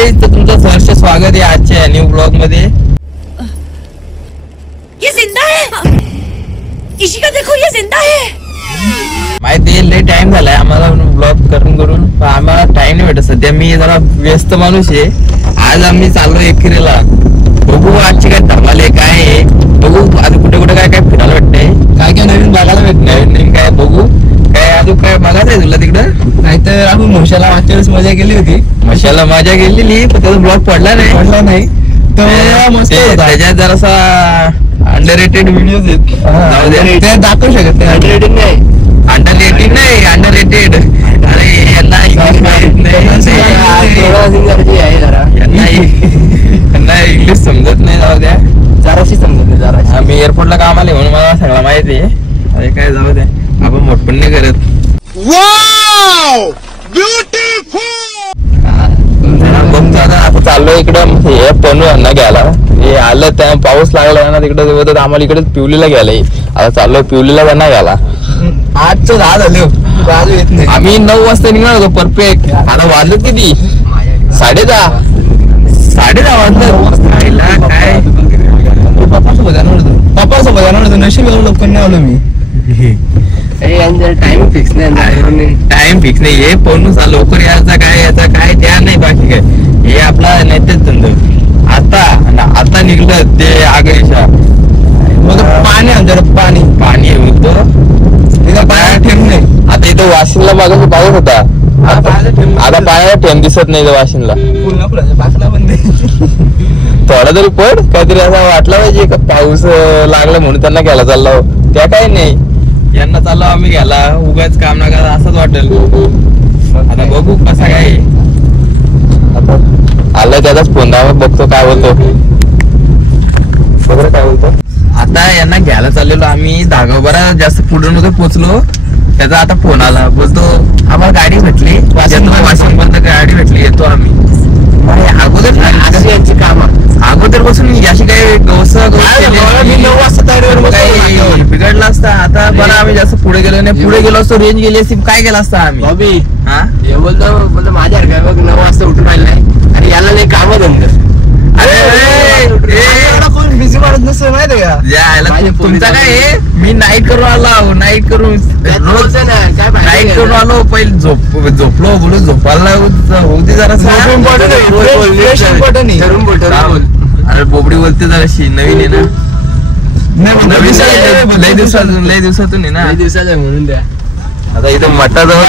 Guys, तो तुमचं सहर्ष स्वागत आहे आजच्या न्यू ब्लॉग मध्ये। ये जिंदा है, इसी का देखो, ये जिंदा है। माहिती लय टाइम झालाय आम्हाला ब्लॉग करून पण आम्हाला टाइम नाही भेटत सध्या। मी जरा व्यस्त माणूस आहे। आज आम्ही चाललो एकिरेला, बघू आजची काय धमाल आहे काय आहे, बघू आज कुठे काय काय फिरायला भेटतंय, काय काय नवीन बघायला भेटतंय, नवीन काय बघू, काय अजून काय बघायचं आहे तुला तिकडं? नाहीतर आपण म्हशाला मागच्या वेळेस मजा केली होती, म्हशाला मजा केलेली पण त्याचा ब्लॉग पडला नाही तर मस्त होता। त्याच्यात जरासा अंडररेटेड व्हिडिओज आहेत, ते दाखवू शकत नाही। अंडररेटेड नाही, अंडररेटेड। अरे यांना इंग्लिश इंग्लिश समजत नाही, जाऊ द्या, जराशी समजत नाही जरा। आम्ही एअरपोर्टला कामाला म्हणून मला सगळं माहिती आहे। अरे काय जाऊ द्या, आपण मोठपण नाही करत। बघतो आता चाललो इकडं हे पनू यांना घ्यायला, हे आलं त्या पाऊस लागला ना तिकडे, आम्हाला इकडे पिवलीला गेलाय। आता चाललोय पिवलीला त्यांना घ्यायला। 8चं 10 झाले, आम्ही 9 वाजता निघणार होतो परफेक्ट। आता वाजलं किती? 10:30 वाजलं। काय पप्पासोबत जाणार होतो, नशीब लवकर नाही आलो मी। टाइम फिक्स नाही, हे पळून लवकर याचा काय त्या नाही, बाकी काय हे आपला नेतेच धंद। आता निघलं ते आगरीच्या पाणी होतो ठेवून नाही। आता इथं वाशिनला मागे पाऊस होता, आता पाण्याला ठेम दिसत नाही वाशिनला। थोडा तरी पड, काहीतरी असं वाटलं पाहिजे का पाऊस लागला म्हणून त्यांना घ्यायला चाललो, त्या काय नाही, यांना चाललो आम्ही घ्यायला, उगाच काम ना करा असंच वाटेल। आता बघू कसा काय आता आला त्याचाच फोन, बघतो काय बोलतो वगैरे काय बोलतो। आता यांना घ्यायला चाललेलो आम्ही, धागावरा जास्त पुढे नव्हतो पोचलो, त्याचा आता फोन आला, बोलतो आम्हाला गाडी भेटली, वाशिम बंद गाडी भेटली, येतो आम्ही। अगोदर काम अगोदर बसून अशी काही बिघडला असता। आता बरं आम्ही जास्त पुढे गेलो नाही, पुढे गेलो असतो रेंज गेली असती, काय केलं असतं आम्ही। हे बोलतो माझ्या 9 वाजता उठून राहिलं नाही आणि याला नाही काम धंदा। कोण बिझी मारत नसतं माहिती का तुमचा काय, मी नाईट करून आलो, नाईट करून आलो, पहिले झोपलो बोलू, झोपायला होती जरा। अरे बोबडी बोलते जराशी, नवीन आहे ना, लय दिवसातून आहे ना, दिवसाचं म्हणून द्या। आता इथं मटा जवळ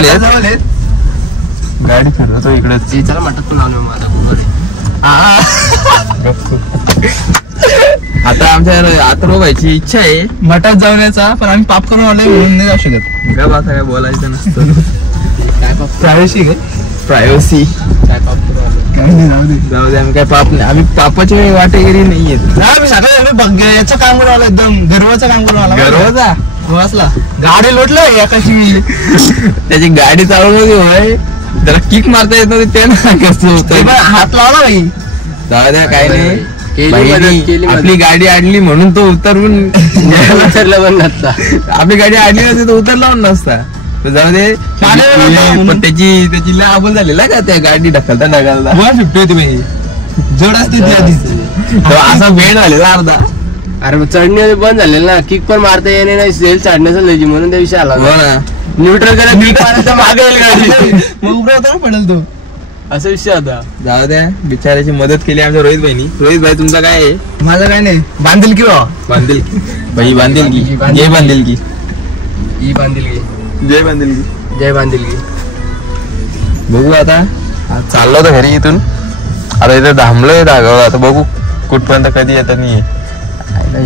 गाडी फिरवतो इकडे, चला मठात पण आलो माझा। आता आमच्या आतरो व्हायची इच्छा आहे मठात जाण्याचा, पण आम्ही पाप करून आलोय म्हणून नाही जाऊ शकत। का बात काय बोलायचं नसतं, काय प्रायव्हसी प्रायव्हसी काय पाप करून आलो, जाऊ दे आम्ही काय पाप नाही, आम्ही पापाची वाटेगिरी नाहीये। याचं काम करून आलो, एकदम गर्वाचं काम करून आलो। गर्वाचा गाडी लोटलं एकाची, त्याची गाडी चालवली होय, त्याला किक मारता येत नव्हती, त्यानं कसं होतं हात लावला बाई। जाऊ द्या काय नाही, आपली गाडी आणली म्हणून तो उतरून आपली गाडी आणली नसती तो उतरला नसता, जाऊ दे। पण त्याची लय आबल झालेला का त्या गाडी ढकलता सुट्टी होती बाई, जड असते असा वेळ झालेला अर्धा। अरे चढणी बंद झालेलं ना, किक पण मारता येणे नाही, सेल चढण्याचं लयची म्हणून त्या विषय आला न्यूट्रल करायला मागे गाडी मग उभा होता पडेल तो, असा विषय होता। जाऊ द्या, बिचाराची मदत केली आमच्या रोहित भाईनी। रोहित भाई तुमचा काय आहे? माझं काय नाही, बांधिलकी बांधिलकी भाई, बांधिलकी जय बांधिलकी, जय बांधिलकी, जय बांधिलकी। बघू आता चाललो होतो घरी इथून, आता इथे थांबलोय धागावर, आता बघू कुठपर्यंत कधी येत नाही,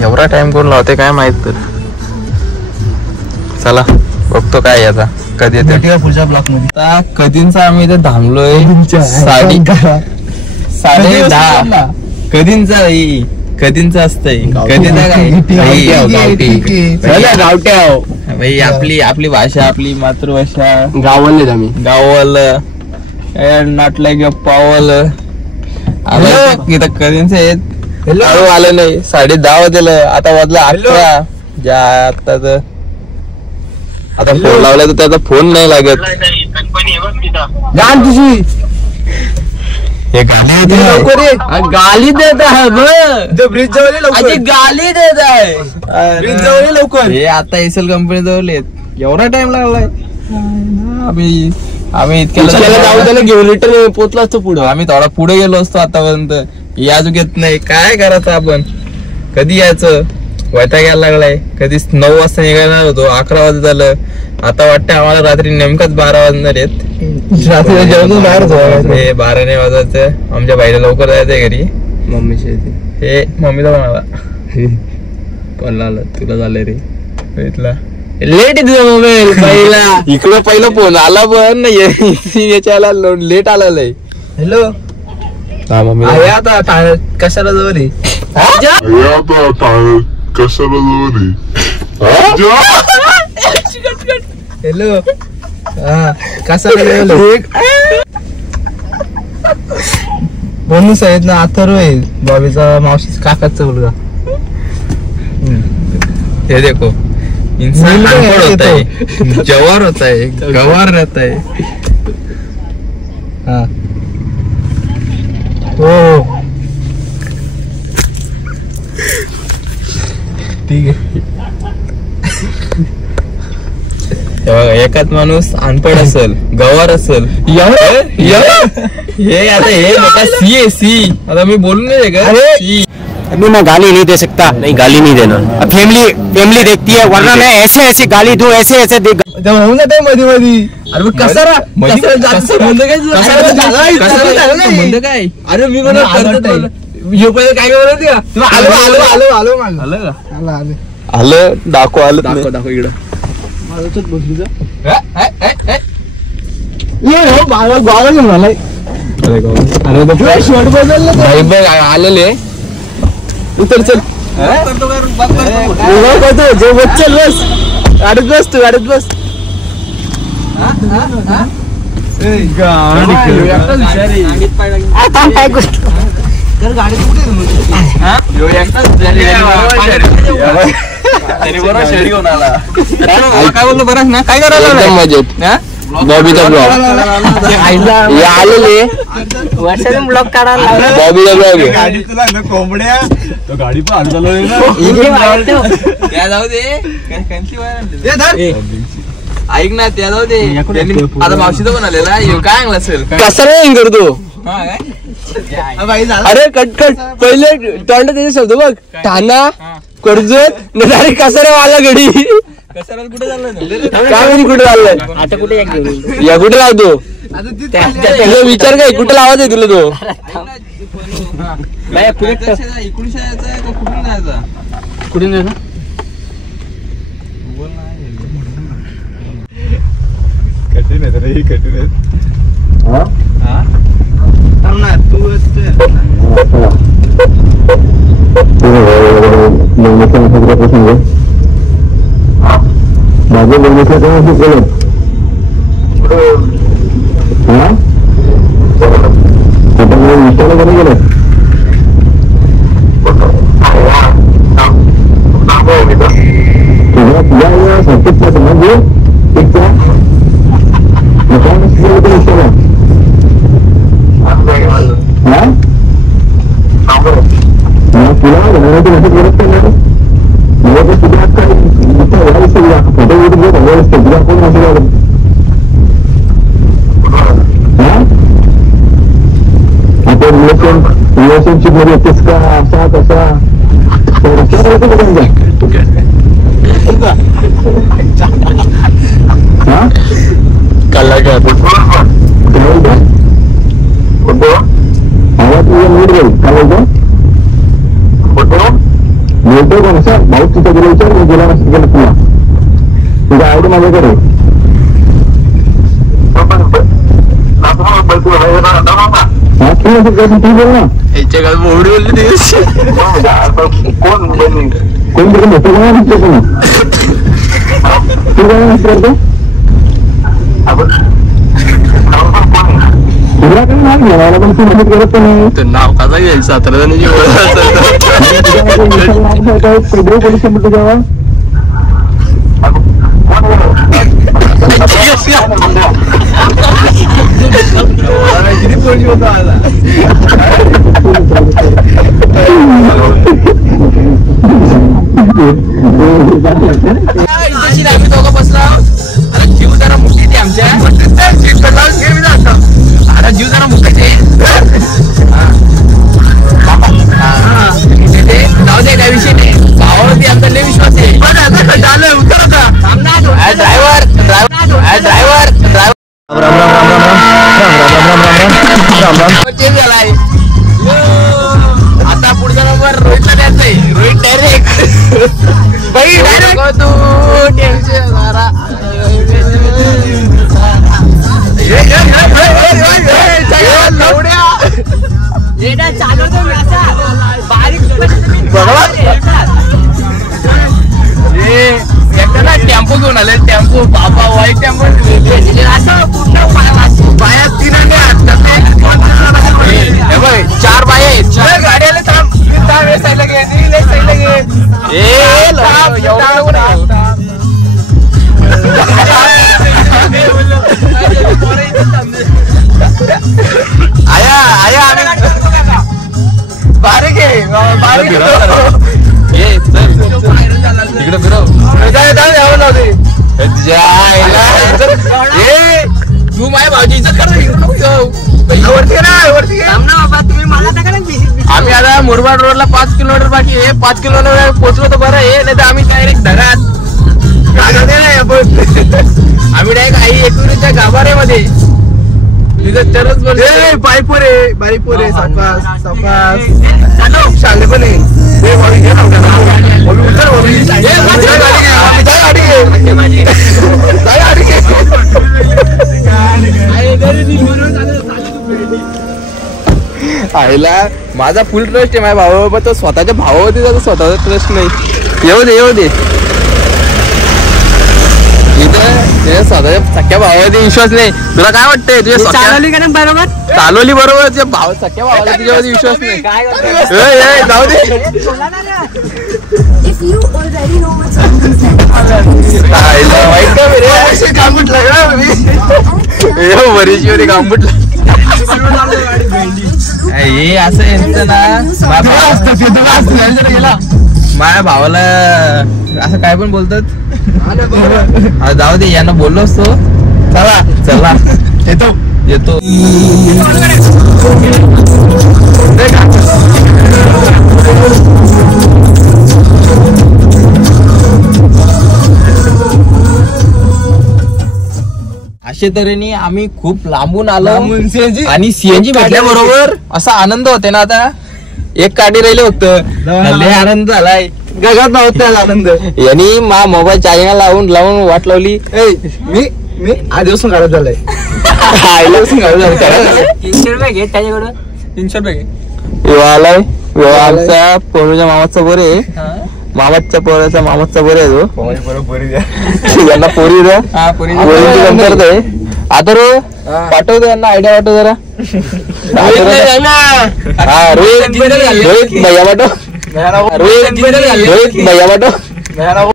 एवढा टाइम करून लावते काय माहित। तर चला बघतो काय आता कधी येते पुढच्या ब्लॉक मध्ये। आता कधींचा आम्ही इथे थांबलोय, 10:30 कधींचा असतंय, कधीचा भाई आपली भाषा, आपली मातृभाषा गावल आम्ही, गावल नाटलं ग पावल इथं कधीच येत आलं नाही। 10:30 वाजले, आता वाजला 11, ज्या आता फोन लावला तर त्याचा फोन नाही लागत। हे गाली देत आहे ब्रिज जवळ लवकर गाली देत आहे ब्रिज जवळ लवकर. हे आता एसएल कंपनी जवळ येत एवढा टाइम लागलाय. आम्ही इतक्या जाऊ त्याला घेऊन रिटर्न पोहोचलो असतो पुढं. आम्ही थोडा पुढे गेलो असतो आतापर्यंत. याजू घेत नाही. काय करायचं आपण. कधी यायचं वैताग यायला लागलाय. कधी 9 वाजता निघायला होतो 11 वाजत झालं. आता वाटतं आम्हाला रात्री नेमकाच 12 वाजणार आहेत. रात्री जेवण बाहेर हे 12 नाही वाजायचं. आमच्या बाईला लवकर जायचंय घरी. मम्मीच्या इथे हे मम्मीला म्हणाला कोण आलं तुला झालंय रे इथला लेट तुझा मोबाईल पहिला इकडं पहिला फोन आला पण याच्याला लेट आला. हॅलो आता कशाला जवळ हॅलो कशाला जवळ बोनस आहेत ना. अथर्व आहे बॉबीचा मावशीचा काकाचा मुलगा. हे देखो इंसान होता है जवार होता है गवार रहता है. हाँ ओ ठीक आहे. एकाच माणूस अनपढ असेल गवार असेल हे आता हे सी आहे सी. आता मी बोलून नाही का अभी मैं गाली नहीं दे सकता. नहीं गाली नहीं देना. फैमिली देखती है वरना मैं ऐसे गाली दूं ऐसे होऊन जाते मध्ये मध्ये. अरे कसारा काय. अरे मी मला काय आलं दाखव इकडं आलेले उतर चल जे चल बस गाडीत बस तू गाडीत बस. काय बोलतो बरं ना काय करायला मजेत बॉबीचा ब्लॉग आलेले वर्षाचा ब्लॉग काढायला बॉबीचा ब्लॉग गाडी तुला ना कोंबड्या तो गाडी पण हालचाल त्या जाऊ दे ऐक ना त्या जाऊ दे. आता मावशीचा पण आलेला काय आणला असेल कसा नाही करतो. अरे कट पहिले तोंड त्याचे शब्द बघ ठाणा कर्जत नाही कसारा आला घडी कसाराला कुठे चाललं काय माहिती कुठे चाललंय आता कुठे या कुठे लावतो तुझा विचार काय कुठे लावायचा आहे तुला तो इकडून जायचा कुठून जायचा कुठून जायचं कठीण आहे रे कठीण आहे. माझे बोलण्याचं काय असं केलं आता मी विचारलं कधी गेलं तुझ्या संकेतचा समज एकचा विचारलं तुला घराण्याची मेसेज गरज नाही मला तर तुझ्या आज काय फोटो वगैरे हवं असतं तुझ्या कोण मेसेज आपण रिलेशनशिप मध्ये येतेस का असा तसा आवाज तुझा नीट घेईल काय बोलतो बोलतो कोण असं भाऊ तिथं गेला विचार मी गेला नसतं गेलं तुला तुझा आयडी माझ्याकडे हा तू असं तू बोल ना कोण तिकडे मोठं कोणा नसतं कोण तू कोणा नसतं करतो तुझ्याकडे नाही घ्यायला पण तू मदत करत पण नाही नाव कसा घ्यायचं 17 जणांची पोलीस कंप्लेंट जेव्हा वर्षी होतो आता. आम्ही दोघं बसलो आता जीव जरा मुठीचे आमच्या आता जीव जरा मुठीचे जाऊ दे काय विषय नाही भावावरती आमचा लय विश्वास आहे. ड्रायव्हर चेंज झालाय आता पुढचा नंबर रोहितला द्यायचा आहे. रोहित डायरेक्ट तू टेन्शन टेम्पो घेऊन आले. टेम्पो बाबा वाईट टेम्पो बाया 4 बाया आहेत. 4 गाड्या आया बारीक तिकडे फिरव तू माझ्या भाऊची इज्जत कर. आम्ही आता मुरबाड रोडला 5 किलोमीटर बाकी आहे. 5 किलोमीटर पोहोचलो तर बरं आहे नाही तर आम्ही डायरेक्ट धरात आम्ही डायरेक्ट आई एकविरीच्या गाभाऱ्यामध्ये तिथं तरच बाईपोरे सांगले पण आईला माझा फुल ट्रस्ट आहे माझ्या भावावर पण तो स्वतःच्या भावावरती त्याचा स्वतःचा ट्रस्ट नाही. येऊ दे इथं स्वतःच्या सख्या भावावरती विश्वास नाही. तुला काय वाटतंय तुझ्या चालवली बरोबर तुझ्या भाव सख्या भावाला तुझ्यावरती विश्वास नाही. जाऊ दे वाईट का बरीचशी कांबुटला हे असं यांचं ना माझ्या भावाला असं काय पण बोलतात. जाऊ दे यांना बोललो असतो. चला येतो अशा तऱ्हेने आम्ही खूप लांबून आलो आणि सीएनजी भेटल्या बरोबर असा आनंद होते ना. आता एक गाडी राहिली फक्त लय आनंद झालाय. गगत नव्हता आनंद यांनी मोबाईल चार्जिंग लावून वाट लावली. मी आजपासून काढत झालाय. 300 रुपये घे त्याच्याकडून. 300 रुपये विवाह आलाय. विवाह आमचा पोरूच्या मामाचा बरे मामाच्या पोराचा मामाचा बरे आहे तो. यांना पोरी द्या करतोय आता पाठवतो यांना आयडिया पाठव जरा. हा रोहित भैया पाठव. रोहित भैया पाठव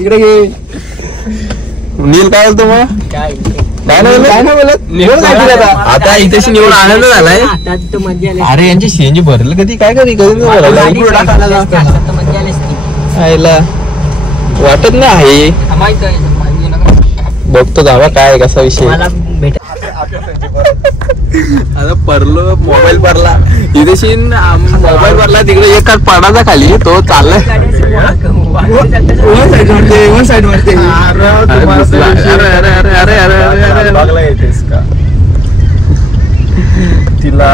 इकडे घे. नील काय बोलतो मग काय नाही बोलत. आता इथे निवड आनंद झालाय. अरे यांची सीएनजी भरलं कधी आयला वाटत नाही आहे. बघतो जावा काय कसा विषय. आता परलो मोबाईल भरला इथे मोबाईल भरला तिकडे एक पडाचा खाली तो चाललाय. तिला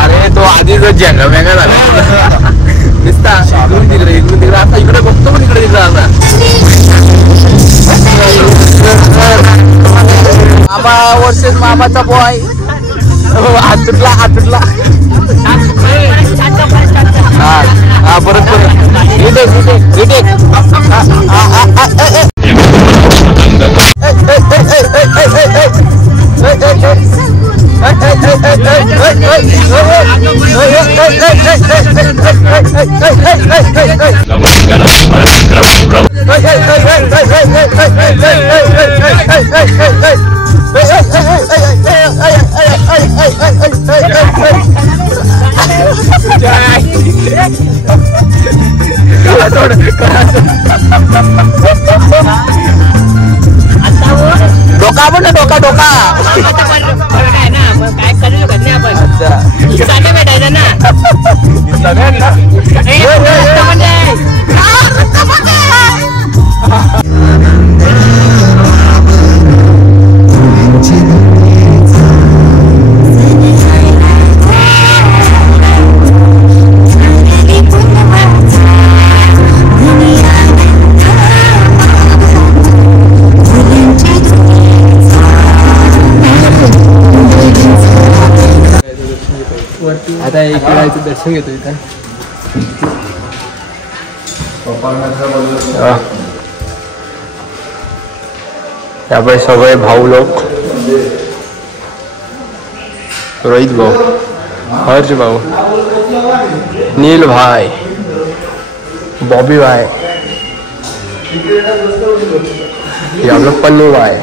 अरे तो आधीच झेंगा वेगळा झाला दिसता. तिकडे तिकडे आता इकडे बघतो पण इकडे दिसला आता. मामा वर्सेस मामाचा बॉय. हात तुटला हा परत डोका पण ना डोका डोका काय करू करणे आपण साठे भेटायचं ना आता इकडे दर्शन घेतो इथं यहाँ पे सगळे भाऊ लोग रोहित भाऊ हर्ष भाऊ नील भाई बॉबी भाई ये हम लोग पन्नू भाई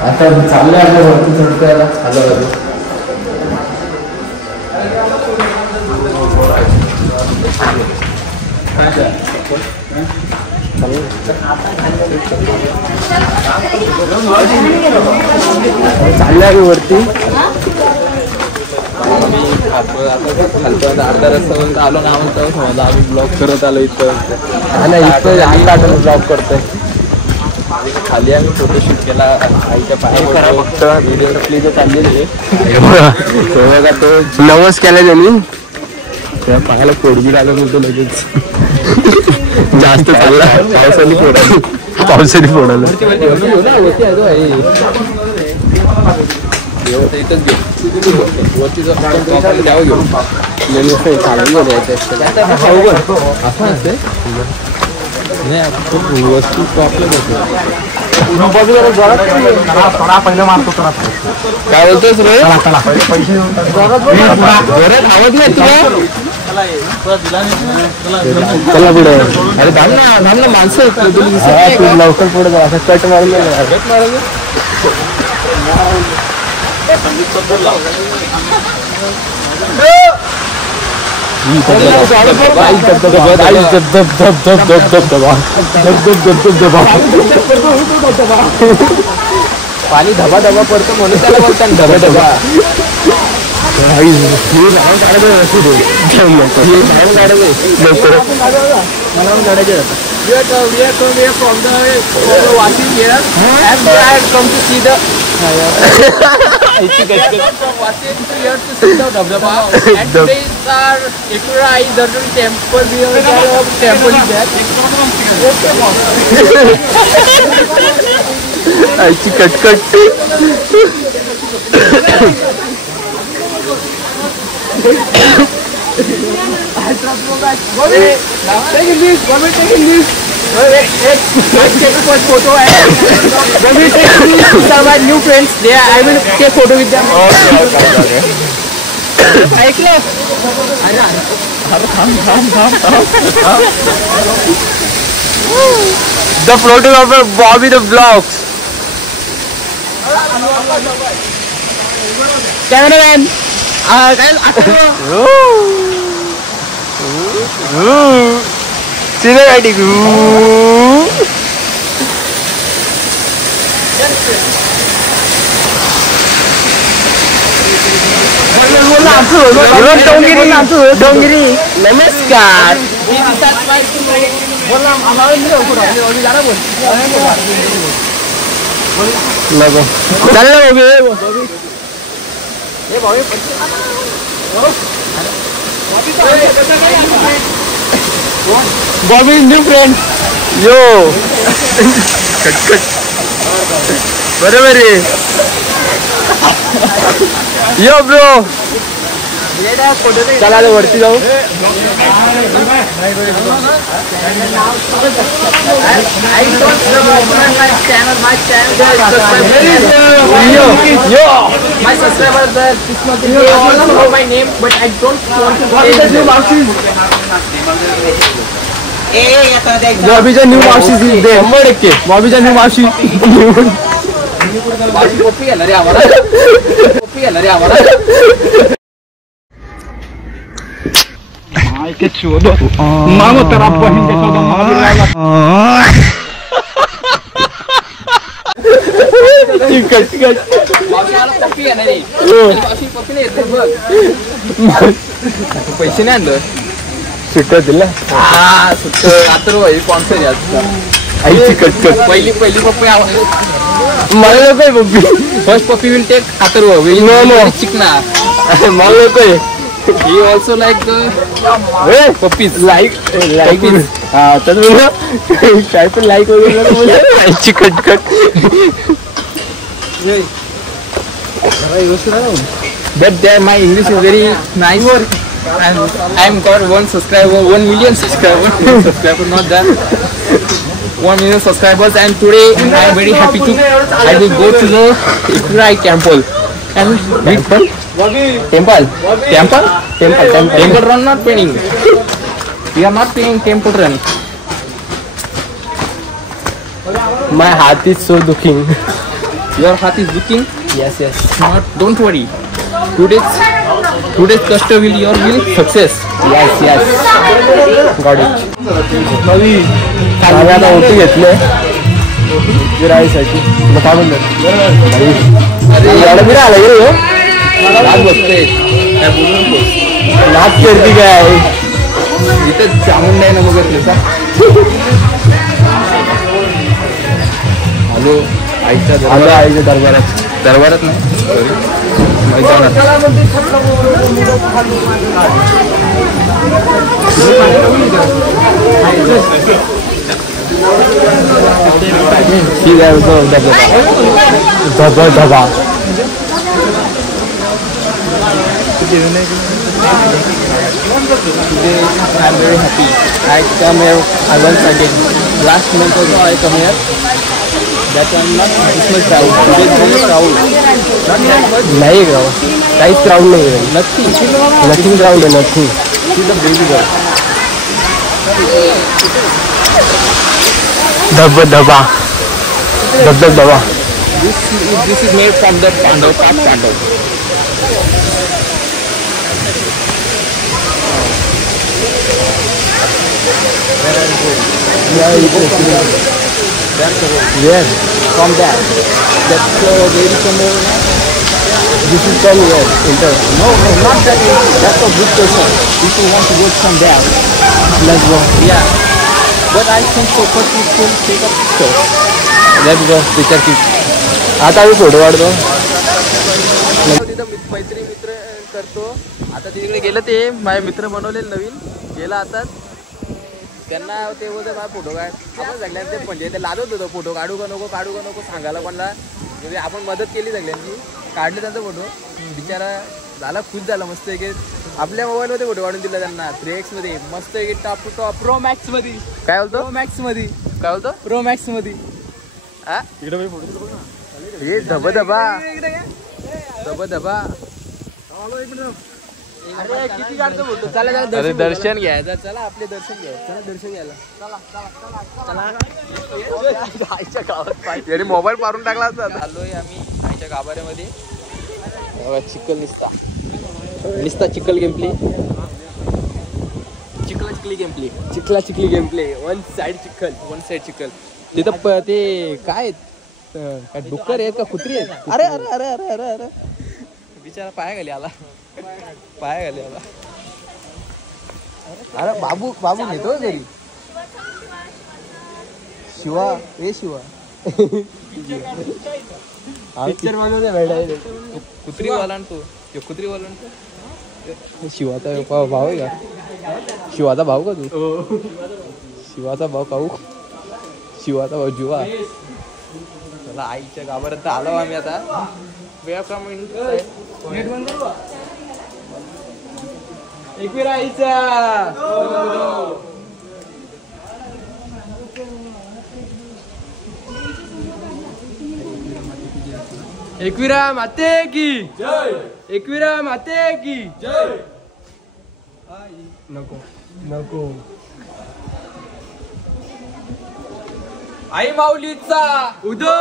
आता चाललंय आपल्या वरती चढतोय आता आलो चाललंय वरती खालतो आता अर्धा रस्त्यापर्यंत आलो ना म्हणतो समजा आम्ही ब्लॉग करत आलो इथं इथं आता ब्लॉग करतोय खाली आम्ही फोटोशूट केला आईच्या पाया फक्त व्हिडिओ आपली जे चाललेली नवस केला त्यांनी त्या पायाला पोडगी लागत होतो लगेच जास्त चालला पावसाने फोडाली पावसाने फोडायला इथंच घेऊ वरती जर द्यावं घेऊ चालून असं असते नाही वस्तू आपल्या काय बोलतोस रे आवड नाही तुला चला पुढे अरे थांब ना माणसं लवकर पुढे जा असं कट मारून पाणी धबा धबा पडतो म्हणून त्याला बोलतात धबा धबा आईची कटकट photo and when we take these are my new friends. They are, I will take photo with them. ऐकलं? The photographer Bobby the Vlogs. Cameraman. Cinematic. डोंगरी नमस्कार. लगो चल Bobby's new friend. यो कटकट बरोबर आहे. यो ब्रो चला वरती जाऊ. I don't open my channel. My channel. Yo My subscribers are they also know my name, but I don't want to say the name. बॉबीच्या न्यू मावशी बॉबीच्या न्यू मावशी पप्पी घ्यायला रे आम्हाला पप्पी घ्यायला रे आम्हाला मागो तर आपण पप्पी घेणार रे पप्पी नाही येत बघ पैसे नाही आणलं सुट्ट्या दिल्या हा सुट्ट कातर स्पॉन्सर आईची कटकट पहिली पप्पी मला नको आहे पप्पी फर्स्ट पप्पी विल टेक कातर चिकना मला नको आहे he also like puppy's like हा तर काय पण लाईक वगैरे आईची कटकट but there my English is very nice and I'm got 1 million subscriber not that 1 million subscribers and today I'm very happy to I will go to the Ikrai temple and temple run not training we are not playing temple run my heart is so looking your heart is looking yes not don't worry today's कष्ट will your will success yes got it आम्ही आता ओटी घेतले विराईसाठी मग काय म्हणलं अरे एवढं बिरा आला गेलो नाच बघतोय काय बोलू नको नाच करते काय इथं चामुंडा आहे ना बघत का हॅलो आईच्या दरबारात नाही मैदानात धबा Today I'm very happy. I come here once again. Last month also I come here. That I'm not this much proud. Today is very proud. Not that much. नाही ग्राउंड काहीच ग्राउंड नाही Nothing. Nothing ground आहे nothing See the baby girl. धबधबा This is made from the Pandav, Pak Pandav. yes From that. That's baby from over now. this is from here enter No, not that. That's a good person. People want to work from there. let's go Yeah. But I think so first we should take a picture. let's go picture kick आता आम्ही photo काढतो तिथं मैत्री मित्र करतो आता तिकडे गेलं ते माझे मित्र बनवले नवीन गेला आता त्यांना ते बोलते माझा फोटो काढ आपण सगळ्यांचे म्हणजे ते लादत होतं फोटो काढू का नको सांगायला कोणाला म्हणजे आपण मदत केली सगळ्यांची काढले त्यांचा फोटो बिचारा झाला खुश झाला मस्त की आपल्या मोबाईलमध्ये फोटो काढून दिला त्यांना 3x मध्ये मस्त की top to top Pro Max मध्ये काय बोलतो काय बोलतो प्रो मॅक्स मध्ये हा हे धबधबा अरे किती काढतो बोलतो चला अरे दर्शन घ्यायचं चला आपले दर्शन घ्यायचं चला दर्शन घ्यायला चला आईच्या गावात पाहिजे मोबाईल मारून टाकला असता आलोय आम्ही आईच्या गाभाऱ्यामध्ये चिखल निसता चिखल gameplay Chikhli gameplay one side चिखल तिथं ते काय डुक्कर आहेत का कुत्री आहेत अरे अरे अरे अरे अरे अरे बिचारा पाया घाली आला अरे बाबू नेतो घरी शिवा पिक्चर बनवते कुत्रीवाला तो शिवाचा भाऊ आहे का शिवाचा भाऊ का तू शिवाचा भाऊ जीवा चला आईच्या गावापर्यंत आलो आम्ही आता एकविरा आईचा एकविरा माते की जय नको आई माऊलीचा उदो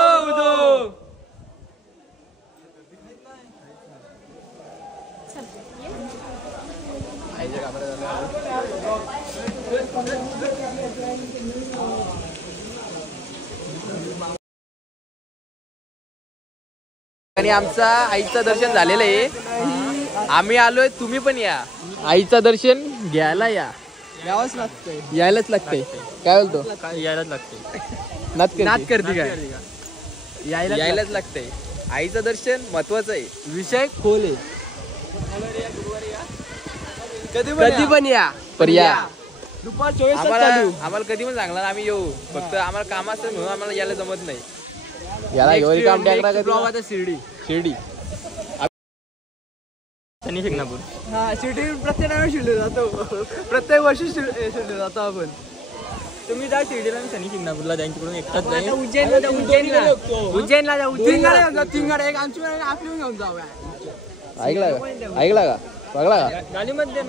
आणि आमचा आईचं दर्शन झालेलं आहे. आम्ही आलोय, तुम्ही पण या आईचं दर्शन घ्यायला या. यावंच लागतंय. यायलाच लागतंय. काय बोलतो? यायलाच लागतंय. नात करते काय? यायलाच लागतंय. आईचं दर्शन महत्वाचं आहे. विषय खोल आहे. कधी पण या. पर या दुपार 24 तास आम्हाला चालू. आम्हाला कधी पण सांगणार आम्ही येऊ. फक्त आम्हाला काम असतं म्हणून आम्हाला यायला जमत नाही. याला एवढी काम टाकला का शिर्डी शनी शिंगणापूर. हा शिर्डी प्रत्येक वेळेस शिरले जातो. प्रत्येक वर्षी शिरले जातो आपण. तुम्ही जा शिर्डीला आणि शनी शिंगणापूरला त्यांच्याकडून एकटाच नाही. उज्जैनला जा. तीन गाड्या एक आमची आपली घेऊन जाऊया. ऐकला का बघला का गालीमध्ये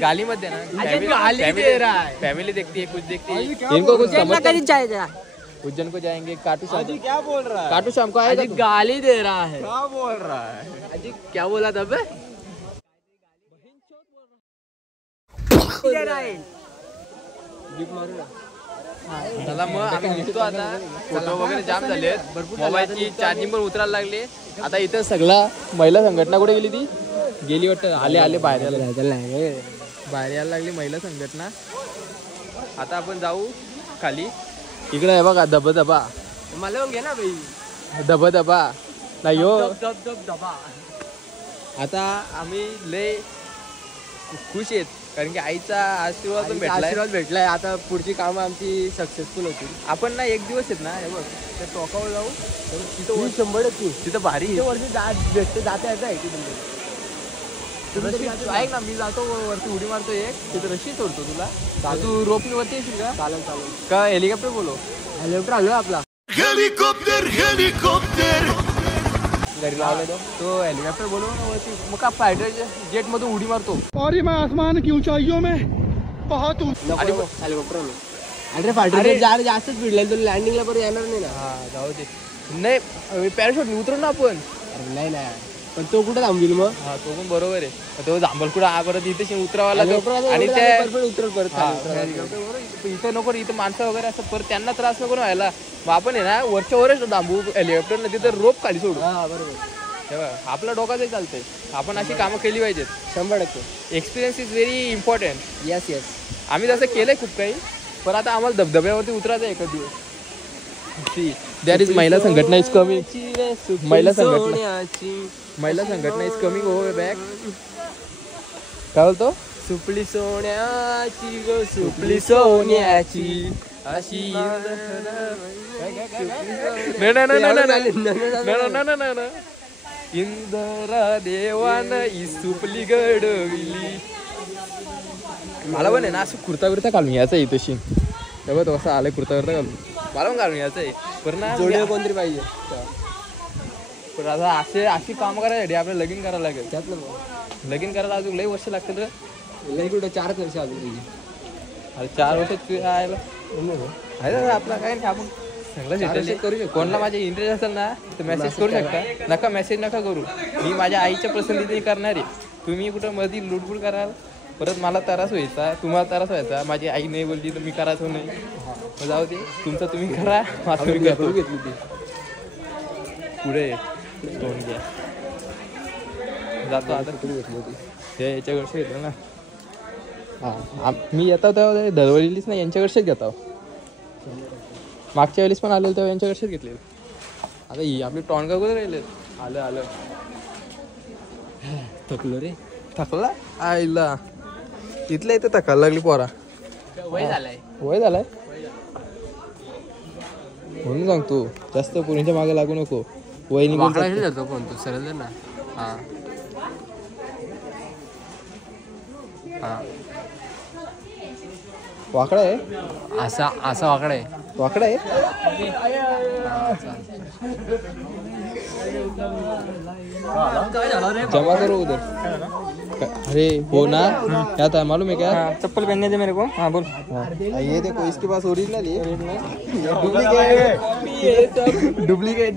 गालीमध्ये ना फैमिली देखती है कुछ देखती है. इनको कुछ समझता नहीं. उज्जैन को जाएंगे काटू श्याम. क्या बोल रहा है? काटू श्याम को आएगा तू? गाली दे रहा है. क्या बोल रहा है? अजी क्या बोला था बे? चला मग आम्ही निघतो आता. फोटो वगैरे जाम झाले. मोबाईलची चार्जिंग पण उतरायला लागली. आता इथं सगळा महिला संघटना कुठे गेली? ती गेली वाटतं. आले बाहेर यायला लागली महिला संघटना. आता आपण जाऊ खाली. इकडे आहे बघा धबधबा. मला घे ना भाई. धबधबा नाही हो. धबधबा. आता आम्ही लय खुश आहेत कारण की आईचा आशीर्वाद पण भेटलाय. आता पुढची कामं आमची सक्सेसफुल होतील. आपण ना एक दिवस आहेत ना हे बघ त्या टोकावर जाऊ. तिथं 100% तिथं भारी आहे. वरती भेटते जाता येतं आहे ऐक ना मी जातो वरती उडी मारतो एक. तिथं रशी सोडतो तुला. तू रोपनी वरती येशील का? चालेल का हेलिकॉप्टर बोलो? हेलिकॉप्टर आलो आपला. घरी लावला तो हेलिकॉप्टर बोलव ना वरती. मग का फायटर जेट मधून उडी मारतो. और मैं आसमान की ऊंचाइयों में बहुत हेलिकॉप्टर अरे फायटर जार जास्तच भिडलाय. तो लँडिंगला पण येणार नाही ना. हा जाऊ दे. नाही पॅराशूट उतरू ना आपण. अरे नाही पण तो कुठे थांबविल मग? हा तो पण बरोबर आहे. तो जांभल कुठं परत इथे उतरावा लागतो. आणि त्या उतरल परत इथं नको. इथं माणसं वगैरे असं परत त्यांना त्रास नको व्हायला. मग आपण आहे ना वरच्या वरच थांबू हेलिकॉप्टर. तिथं रोप खाली सोडू. हा बरोबर. तेव्हा आपला डोकाच चालतंय. आपण अशी कामं केली पाहिजेत. 100%. Experience is very important. Yes आम्ही तसं केलंय खूप काही. पण आता आम्हाला धबधब्यावरती उतरायचं आहे एका दिवस. दॅट इज महिला संघटना इज कमिंग. महिला संघटना इज कमिंग ओव्हर बॅक. काय बोलतो? सुपली सोन्याची गो सुपली सोन्याची अशी इंदरा देवान ही सुपली गडविली. मला पण आहे ना असं कुर्ता बिर्ता घालून यायचं आहे तशी. तेव्हा तो असं आलं कुर्ता बिर्ता घालून. मला पण घालून यायचं आहे. पण ना जोडीला कोणतरी पाहिजे. पण आता अशी काम करायसाठी आपल्याला लगीन करायला लागेल. त्यातलं लगीन करायला अजून लई वर्ष लागतील रे. लई कुठं 4 वर्ष अजून तुझी. अरे 4 वर्ष यायला आहे आपला काय नाही. आपण चांगलं करू शकतो. कोणाला माझे इंटरेस्ट असेल ना तर मेसेज करू शकता. नका मेसेज नका करू. मी माझ्या आईच्या पसंतीने करणार आहे. तुम्ही कुठं मध्ये लुडबुड कराल परत मला त्रास व्हायचा. तुम्हाला त्रास व्हायचा. माझी आई नाही बोलली तर मी करायचो नाही. जाऊ दे. तुमचं तुम्ही करा. तुम्ही करतो घेतली ती पुढे स्टोन घ्या. जातो आता. कुठे घेतली होती ते याच्याकडचे घेतलं ना. हां मी येतो तेव्हा दरवळीलीच नाही यांच्याकडचेच घेतो. मागच्या वेळेस पण आलेलं तेव्हा यांच्याकडचेच घेतले. आता ही आपली टॉनगा कुठे राहिले? आलं थकलो रे. थकला आईला. इथल्या इथं थकायला लागली पोरा. वय झालाय म्हणून सांगतो जास्त पोरींच्या मागे लागू नको. वय निघून जातो फोन तू सरळ ना. वाकडा आहे. असा वाकडा आहे. वाकडा आहे. जमा करो उधर. अरे हो ना क्या था मालूम है क्या? चप्पल पहनने थे मेरे को. हाँ बोल. ये देखो इसके पास ओरिजिनल है. डुप्लीकेट.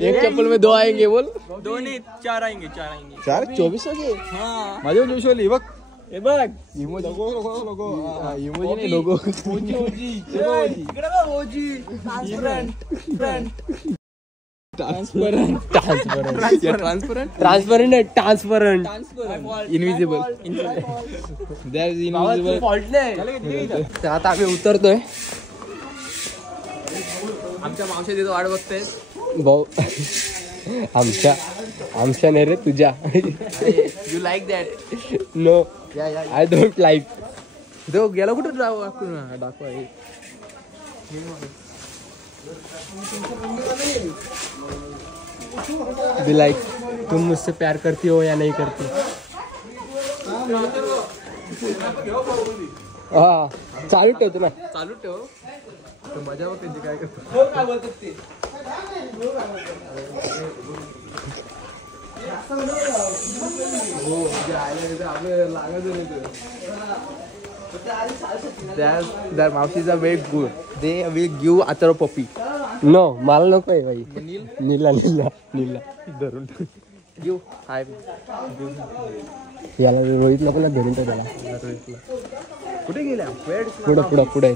एक चप्पल में 2 आएंगे बोल. 2 नहीं 4 आएंगे. 4 24 के. हाँ माझे 24 वाली बघ. हे बघ इमोजी नाही लोगो ट्रान्सपरंट इनविजिबल तर आता आम्ही उतरतोय. आमच्या मावशी तिथं वाट बघताय. भाऊ आमच्या नाही रे तुझ्या. You like that. No I don't like. तो गेला कुठं दाखवा बी लाइक तुम मुझसे प्यार करती हो या नहीं करती. हा चालू ठेवतो ना. चालू ठेव. मजा बघ त्यांची काय करतो. मावशीचा वेग good. They will give other puppy. No मला नको आहे भाई. नीला धरून गिव्ह हाय. याला रोहित लोकांना धरून ठेव त्याला. कुठे गेल्या पुढे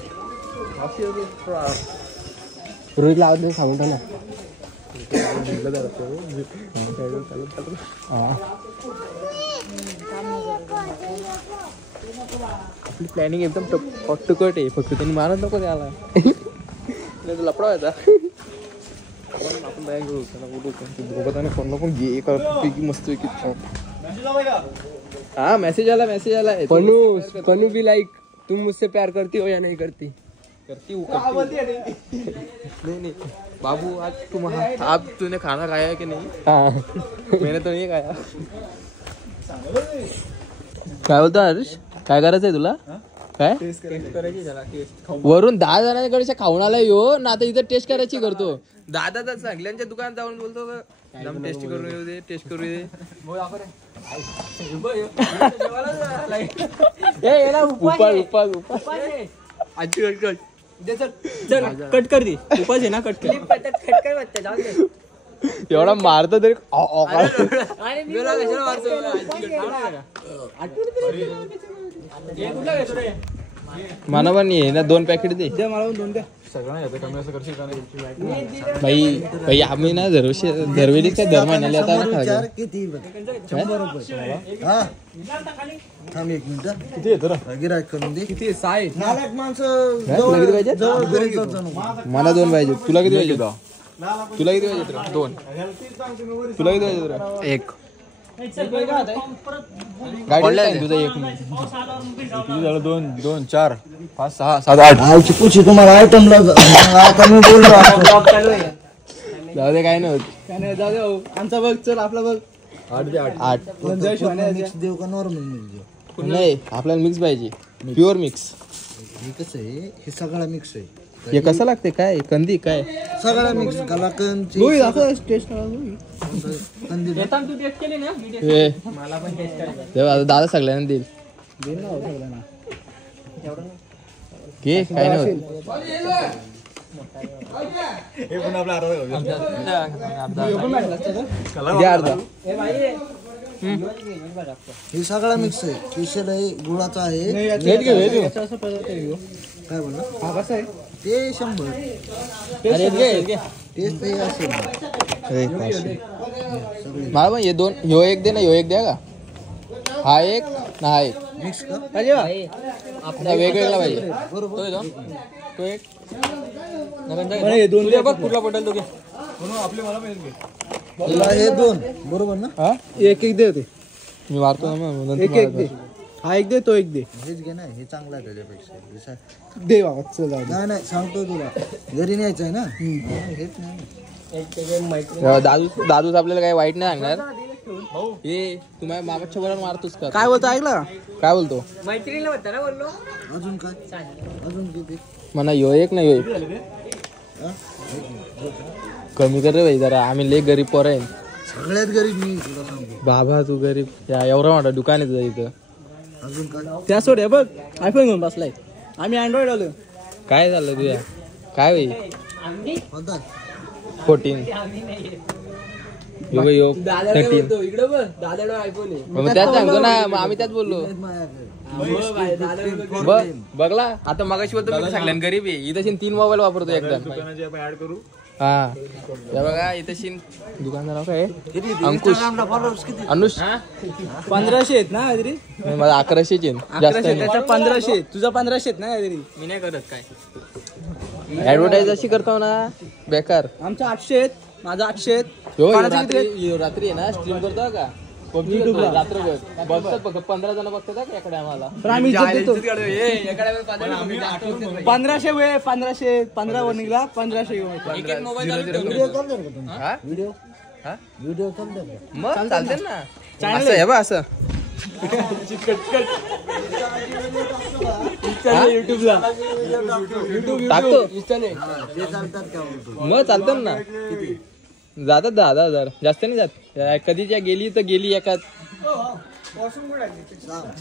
रोहितला आवाज नाही सांगून ठेव ना. आपली प्लॅनिंग एकदम टकट आहे. फक्त त्यांनी मानत नको त्याला. नाही लपडा व्हायचा. आपण बॅग घेऊ कोण घे करतो मस्त. हा मेसेज आला पनू भी लाइक तुम मुझसे प्यार करती हो या नहीं करती. नहीं बाबू आज तूने खाना खाया है कि नहीं. हाँ मैंने तो नहीं खाया. काय बोलतो हर्ष. काय करायचंय तुला. काय वरून 10 जणांकडे खाऊन आला यो ना. आता इथं टेस्ट करायची करतो. दादा तर सगळ्यांच्या दुकानात जाऊन बोलतो टेस्ट करून येऊ दे. टेस्ट करू दे. आजी कट कर दे. उपास आहे ना. कट कर. एवढा मारतो तरी मला पण ये ना 2 पॅकेट दे. मला 2 द्या. भाई आम्ही ना दरवेळी काय दर महिन्याला आता किती 100 रुपये. हा थांब 1 मिनिट. किती येतो गिरायक करून दे. किती साय नालायक माणसं तुला किती पाहिजे. घरी जात जाऊ नको. मला 2 पाहिजे. तुला किती पाहिजे. तुला किती पाहिजे. 2. तुला किती पाहिजे. 1 गाडी तुझा 1 किती झालं. 2 4 5 6 7 8. आईची पुची तुम्हाला आयटमला आता मी बोललो. जाऊ दे काय नाही. जाऊ दे. आमचा बघ. चल आपला बघ. 8 मिक्स देऊ का नॉर्मल मिक्स देऊ. नाही आपल्याला मिक्स पाहिजे. Pure mix. हे कसं आहे. हे सगळा मिक्स आहे. हे कसं लागते. काय कंदी काय सगळा मिक्स कलाकंद टेस्ट कंदी. तू टेस्ट केली ना. दादा सगळ्यांना देईल. घे काय नाही होत. अर्धा हे सगळा मिक्स आहे. स्पेशल आहे. गुळाचा आहे. काय बोला ते 100. टेस्ट ते असेल. मला पण हे 2 ह्यो 1 दे ना. ह्यो 1 द्या का. हा 1 ना हा 1 मिक्स कर. आपला वेगवेगळा पाहिजे. बरोबर. तो 1 2 बघ कुठला पटेल तो घे. तुला हे 2 बरोबर ना. हा 1 दे होते. मी मारतो ना मग. 1 दे. हा 1 दे. तो 1 दे. हेच घे ना. हे चांगलं आहे त्याच्यापेक्षा. दे बाबा. चल नाही सांगतो तुला. घरी न्यायचं आहे ना. हेच नाही. दादूच आपल्याला काही वाईट नाही सांगणार. हे तुम्हाला मामाच्या बरोबर मारतोस का. काय बोलतो ऐकला. काय बोलतो. मैत्रिणीला होता ना बोललो. अजून काय. अजून किती. म्हणा ह्यो 1 ना ह्यो 1 कमी कर रे भाई जरा. आम्ही लय गरीब पोरं आहे. सगळ्यात गरीब मी तुला सांगतो. बाबा तू गरीब. एवढा मोठा दुकान आहे तुझं इथं. अजून काय. त्या सोड बघ. आयफोन घेऊन बसलाय. आम्ही अँड्रॉइड आलो. काय झालं तुझ्या. काय भाई होता. 14 यो 13 इकडे बघ दादा आयफोन आहे. मग त्याच सांगतो ना, मग आम्ही त्याच बोललो. बघला आता मगाशी बोलतो मी सांगल्यान गरीब आहे इथं 3 मोबाईल वापरतो एकदम. हा हे बघा इथं दुकानदार काय अंकुश अनुष 1500 आहेत ना काहीतरी. माझा 1100 जास्त त्याच्या 1500 तुझा 1500 आहेत ना काहीतरी. मी नाही करत काय ऍडव्हर्टाईज अशी करतो ना बेकार. आमच्या 800 आहेत, माझा 800 आहेत. रात्री आहे ना स्ट्रीम करतो का पबजी रात्रभर बघतात फक्त 15 जण बघतात का एकडे आम्हाला. 1500 वेळ 1500 15 वनिंगला 1500 व्हिडिओ मग चालते ना असं आहे बा असं युट्यूबला टाकतो मग चालतं ना. जातात 10,000 जास्त नाही जात. कधी ज्या गेली तर गेली एकात.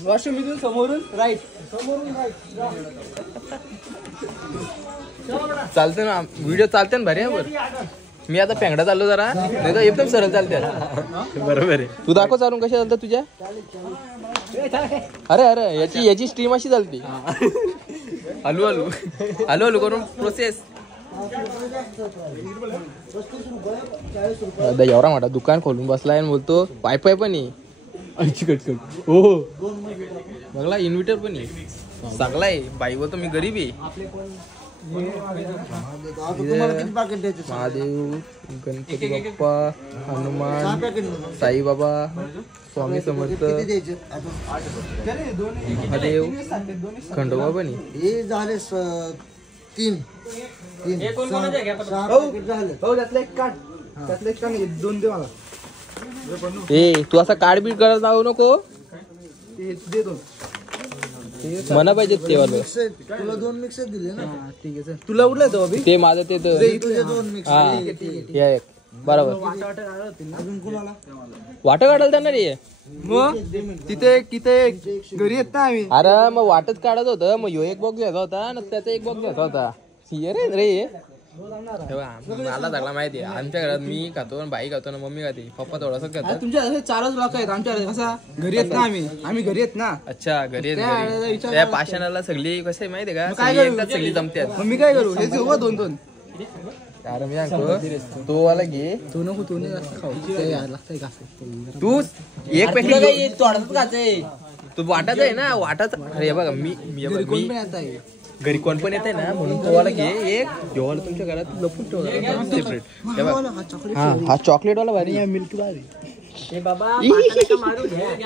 वॉशरूम इथून समोरून राईट चालतं ना व्हिडिओ चालते ना भारी आहे बरं. मी आता पेंगडा चाललो जरा नाही तर एकदम सरळ चालते. बरोबर आहे. तू दाखव चालून कशा चालतं तुझ्या. अरे याची स्ट्रीम अशी चालते हलू करून प्रोसेस. एवढा मोठा दुकान खोलून बसलाय आणि बोलतो वायफाय पण आहे. हो बघला इन्व्हर्टर पण आहे चांगलाय. बाई बोलतो मी गरीब आहे. महादेव गणपती बाप्पा हनुमान साईबाबा स्वामी समर्थ महादेव खंडोबा पण हे झाले 3 त्यातलं एक काढ 2 दे मला. ए तू असा कार्ड बीड करत जाऊ नको दे 2 मना पाहिजे ते वालं. तुला 2 मिक्सर दिले ना. ठीक आहे सर. तुला उठलाय तो अभि ते माझं ते तर तुझे 2 मिक्सर. हा या एक बरोबर. अजून कुणाला वाट काढायला जाणार रे. मग तिथे घरी येत ना आम्ही. अरे मग वाटच काढत होतं. मग ह्यो एक बॉक्स घ्यायचा होता आणि त्याचा एक बॉक्स घ्यायचा होता. रे मला सगळं माहिती आहे. आमच्या घरात मी खातो बाई खातो ना मम्मी खाते पप्पा थोडासा खातो. तुमच्या 4च लोक आहेत. आमच्या कसा घरी येत ना आम्ही घरी येत ना. अच्छा घरी त्या पाषाणाला सगळी कसं आहे माहिती आहे का सगळी जमत्यात. मग मी काय करू हे घेऊ 2 अरे मी सांगतो तो वाला घे. तू नको तू नाही जास्त खाऊ लागतंय का तू एक पॅकेट तू वाटाच आहे ना वाटाचा. अरे बघा मी घरी कोण पण येत आहे ना म्हणून तो वाला घे एक. जेव्हा तुमच्या घरात लपून ठेवला सेपरेट. हा चॉकलेट वाला भारी मिल्क भारी.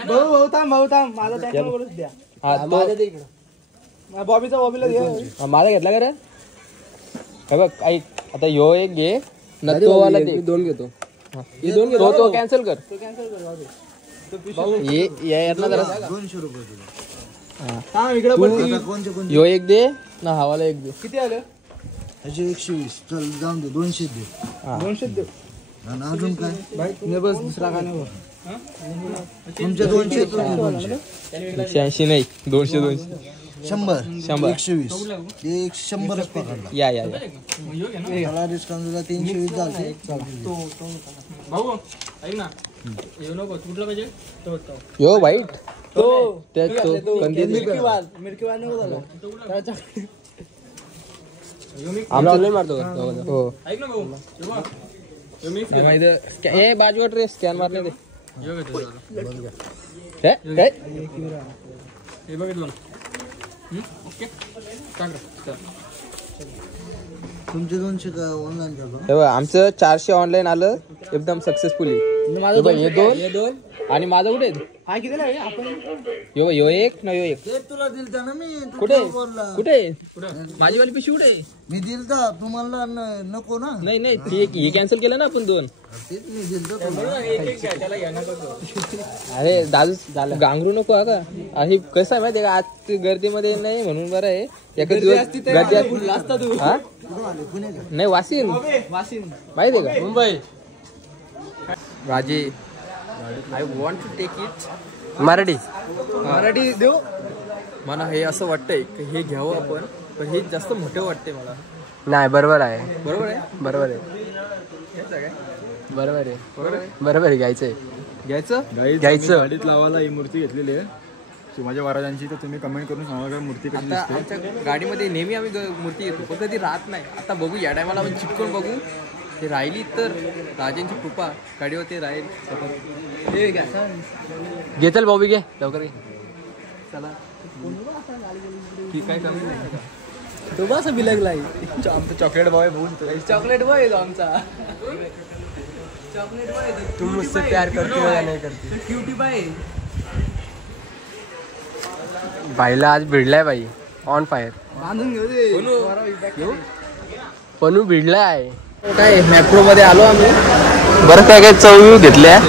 भाऊ थांब माझा त्याच्यावरच द्या. बॉबीला द्या. माझा घेतला का रे हे बघ ऐक आता ह्यो एक घे ना तो वाला दे. 2 घेतो. तो कॅन्सल कर. यार जरा 200 रुपये तुला. ह्यो एक दे ना हवाला एक दे. किती आलं ह्याचे 120. चल जाऊन दे 200 दे. 200 दे. आणि अजून काय नाही बस दुसरा का नाही. तुमचे 200 180 नाही 200 100 120 ते 100च पकडला. या त्याला डिस्काउंट दिला 320 झाले. यो वाईट तो कंदी मिल्की वाल नाही झाला. आमचा लय मारतो हो ए बाजूवर रे स्कॅन मारले ते काय तुमचे 200 का ऑनलाईन करतो. हे बघ आमचं 400 ऑनलाईन आलं एकदम सक्सेसफुली. हे 2 आणि माझं कुठे हा कितीला आहे आपण यो एक ना यो एक. ते तुला दिलता ना मी. कुठे बोलला कुठे माझी वाली पिशवी कुठे. मी दिलता तुम्हाला नको ना. नाही हे कॅन्सल केलं ना आपण 2. तेच मी दिलतो तुला. अरे दादू गांगरू नको का अशी कसं आहे माहितीये का आज गर्दीमध्ये नाही म्हणून बरं आहे. एका दिवस गर्दी हा नाही वाशिम माहितीये का मुंबई राजे. I want to take it Marathi देऊ. मला हे असं वाटतंय की हे घ्यावं आपण पण हे जास्त मोठं वाटतंय मला. नाही बरोबर आहे बरोबर आहे बरोबर आहे. बरोबर आहे घ्यायचंय घ्यायचं गाडीत लावायला ही मूर्ती घेतलेली आहे शिवाजी महाराजांची. तर तुम्ही कमेंट करून सांगा मूर्ती कशी दिसते. आमच्या गाडीमध्ये नेहमी आम्ही मूर्ती घेतो पण कधी राहत नाही. आता बघू या टायमाला आपण चिपकून बघू. ते राहिली तर राजांची कृपा गाडीवर ते राहील. घे चल बॉबी घे लवकर घे. चला काय कमी नाही तो बस बिलगलाय. आमचा चॉकलेट बॉय बघून चॉकलेट बॉय आहे आमचा. चॉकलेट बॉय तू मुझसे प्यार करती हो या नहीं करती. Cutie bye. भाईला आज भिडलाय बाई ऑन फायर. बांधून घेऊ पनू भिडलाय. काय मॅप्रो मध्ये आलो आम्ही. बरं काय काय चव घेतल्या.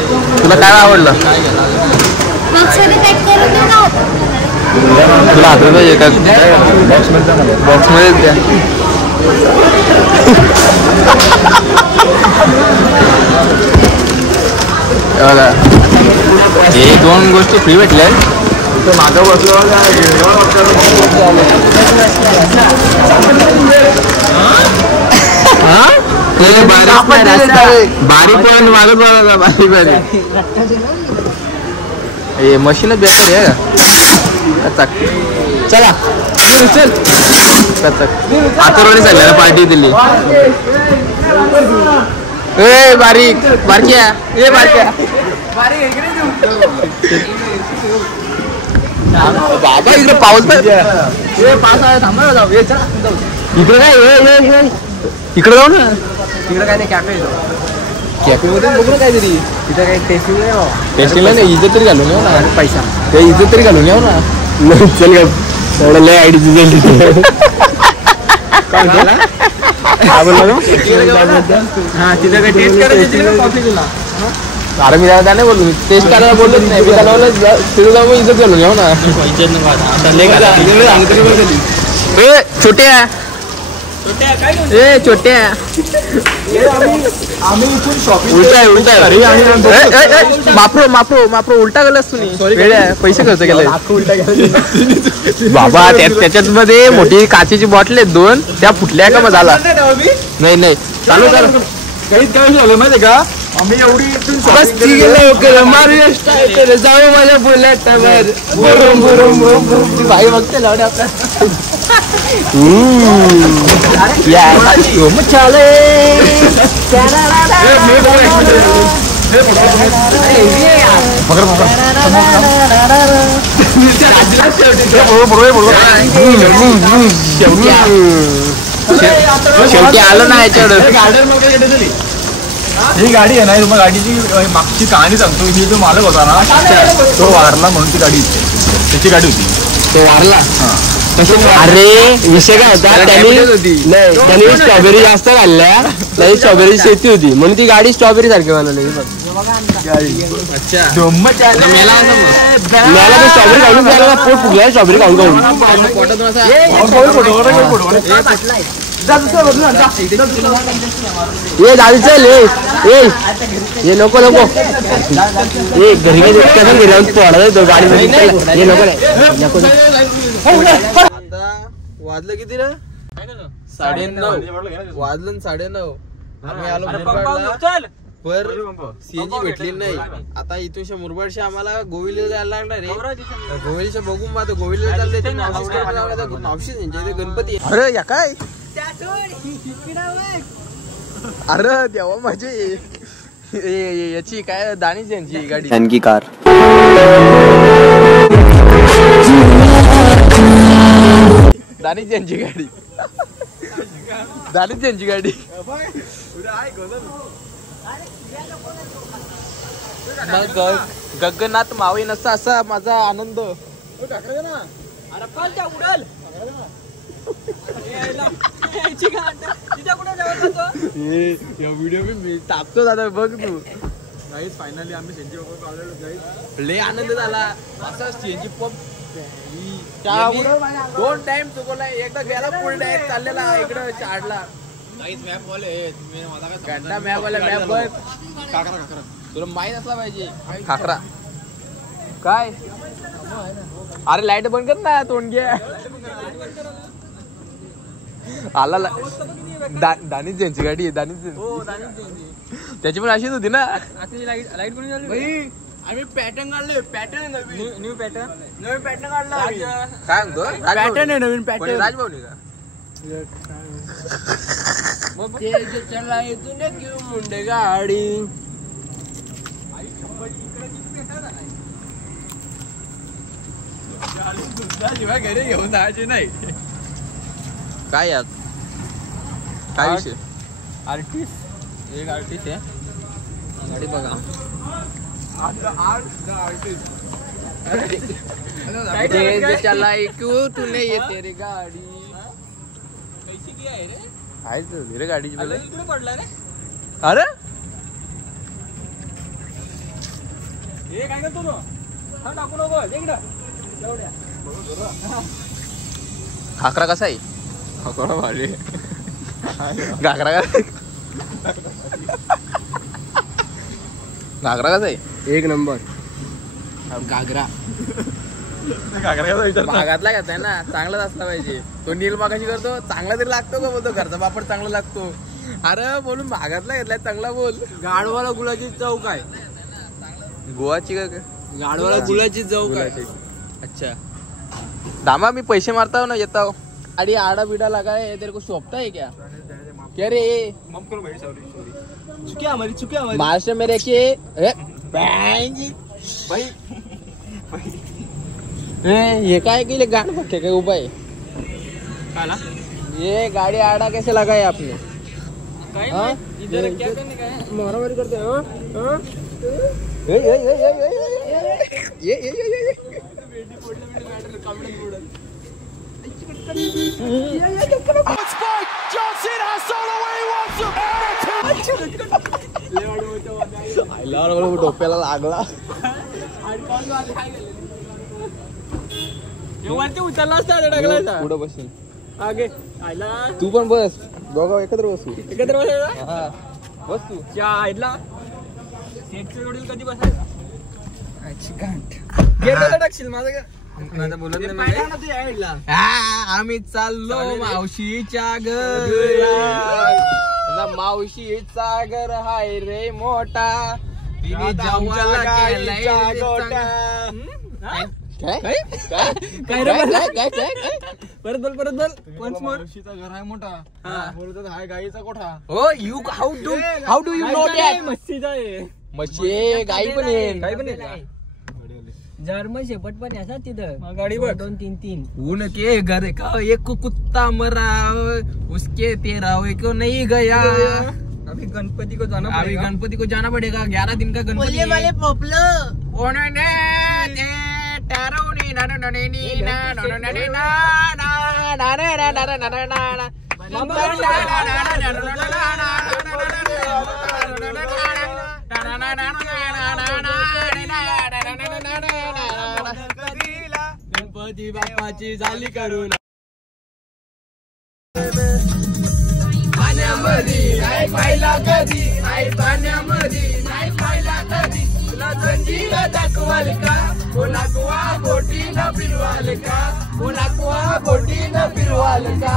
तुला काय आवडलं. तुला आठवत पाहिजे का बॉक्स मध्ये द्या. हे 2 गोष्टी फ्री भेटल्या. माझं बसलो बारीक पण मागत बघा बारीक हे मशीनच बेकार आहे का. चला चल आतरवाडी चालल्या पार्टी दिली. ए बारीक बारक्या ए बारक्या बाबा इकडे पाऊस थांबा जाऊ. इकडे काय इकडे जाऊ ना. तिकडे काय नाही कॅफे कॅफे मध्ये बघू ना काहीतरी. तिथं काही टेस्टिंग नाही. टेस्टिंगला नाही इज्जत तरी घालून येऊ ना. पैसा ते इज्जत तरी घालून येऊ ना. चल एवढं लय आयडी हा तिथं काही टेस्ट करायची कॉफी तुला. अरे मी त्याला नाही बोललो. टेस्ट करायला बोललोच नाही. मी त्याला बोललो तिथं जाऊन इज्जत घालून येऊ ना. छोट्या ए छोट्या माप्रो उलटा गेलास तुम्ही. पैसे खर्च केले बाबा. त्याच्यात मध्ये मोठी काचेची बॉटल आहेत 2 त्या फुटल्या का मग झाला. नाही चालू कर. काही काय झालं माहिती का. आम्ही एवढी जाऊ माझ्या बुलेटवर भाई बघते लावण्या शेवटी आलो ना याच्यावर. ही गाडी आहे ना. तुम्हाला गाडीची मागची कहाणी सांगतो. ही जो मालक होता ना तो वारला म्हणून ती गाडी त्याची गाडी होती. तो वारला. अरे विषय काय होता. त्यांनी स्ट्रॉबेरी जास्त खाल्ल्या. त्याची स्ट्रॉबेरी शेती होती म्हणून ती गाडी स्ट्रॉबेरी सारखी बनवली. मला तर स्ट्रॉबेरी खाऊन द्यायला पोट फुगला. स्ट्रॉबेरी खाऊन ये दाल चल ये नको ये घरी घरी जाऊन पडा तो गाडी ये नको. आता वाजलं किती रे. 9:30 वाजलं 9:30. आम्ही आलो मुरबाडला. पर सीएनजी भेटली नाही. आता इथून मुरबाडशी आम्हाला गोविलला जायला लागणार रे. गोविलच्या बघून पाहतो. गोविलला चालले मावशी त्यांच्या गणपती. अरे या काय अरे देवा माझी याची काय दानीच यांची गाडी. की कार दानीच यांची गाडी. दानीच यांची गाडी. गगनात मावी नसता असा माझा आनंद. व्हिडिओ मी टाकतो दादा बघ तू. फायनली आम्ही सीएनजी पंप आलेलो. लय आनंद झाला. असा सीएनजी पंप 2 टाइम चुकवला. एकदा गेला फुल डायरेक्ट चाललेला इकडं चाडला. मॅप वाला मॅप बघ. तुला माहित असला पाहिजे. खाकरा काय. अरे लाईट बंद कर ना. तोंड घ्या आला. दानीच यांची गाडी आहे. दानीच त्याची पण अशीच होती ना. लाईट कोणी झाली आम्ही पॅटर्न काढलोय पॅटर्न न्यू पॅटर्न नवीन पॅटर्न काढला काय म्हणतो पॅटर्न आहे नवीन कोणी राजभाऊनी का चला इथून घेऊ मुंडे गाडी घरी घेऊन जायचे नाही. काय यात काय विषय आर्टिस्ट एक आर्टिस्ट आहे गाडी बघा चला क्यों तूने ये तेरी गाडी आहे रे गाडीची बोला पडला रे अरे हे काय करतो तो हा टाकू नको खाकरा कसा आहे खाकरा भारी घाकरा कसा घागरा कसा आहे एक नंबर घागरा भागातला घेताय ना चांगलाच असला पाहिजे. तो नील मागाशी करतो चांगला तरी लागतो का बोलतो घरचा पापड चांगला लागतो. अरे बोलून भागातला घेतलाय चांगला बोल. गाडवाला गुलाची चव काय गोवाची का गाडवाला गुलाची चव काय अच्छा दामा मी पैसे मारता हूँ ना येता हूँ अरे आड़ा बीड़ा लगा है तेरे को सौंपता है क्या क्या रे चुकी हमारी महाराष्ट्र में रह के ये काय के लिए गाड़ पक्के का उपाय ये गाड़ी आड़ा कैसे लगा है आपने इधर क्या करने का है मारामारी करते हैं डोक्याला लागला वरती उचलला असता टाकला पुढं बसेल आगे आयला तू पण बस दोघं एकत्र बसू एकत्र बसायला हा बस तू क्या आयला सेटच्या जोडीला कधी बसायचा टाकशील माझं का बोलत आम्ही चाललो मावशीच्या घरी मावशीचा घर हाय रे मोठा तिने जाऊला केलाय काय परत बोल वन्स मोर घर आहे मोठा बोलतात हाय गाईचा कोठा हो you how do you know that मस्तीचा आहे मच्छी गाई पण येईल काही पण येईल जर्मन शेपट पण असा तिथं गाडी बघ 2-3 उनके घर का एक कुत्ता मरा उसके तेरा को नहीं गया अभी गणपति को जाना अभी गणपति को जाना पड़ेगा 11 दिन का गणपति गणपती बाप्पाची झाली करून पाण्यामध्ये नाही पाहिला कधी नाही पाण्यामध्ये नाही पाहिला कधी तुला जंजीला दाखवाल का कोणा कुवा बोटीनं फिरवाल का कोणा कुवा बोटीनं फिरवाल का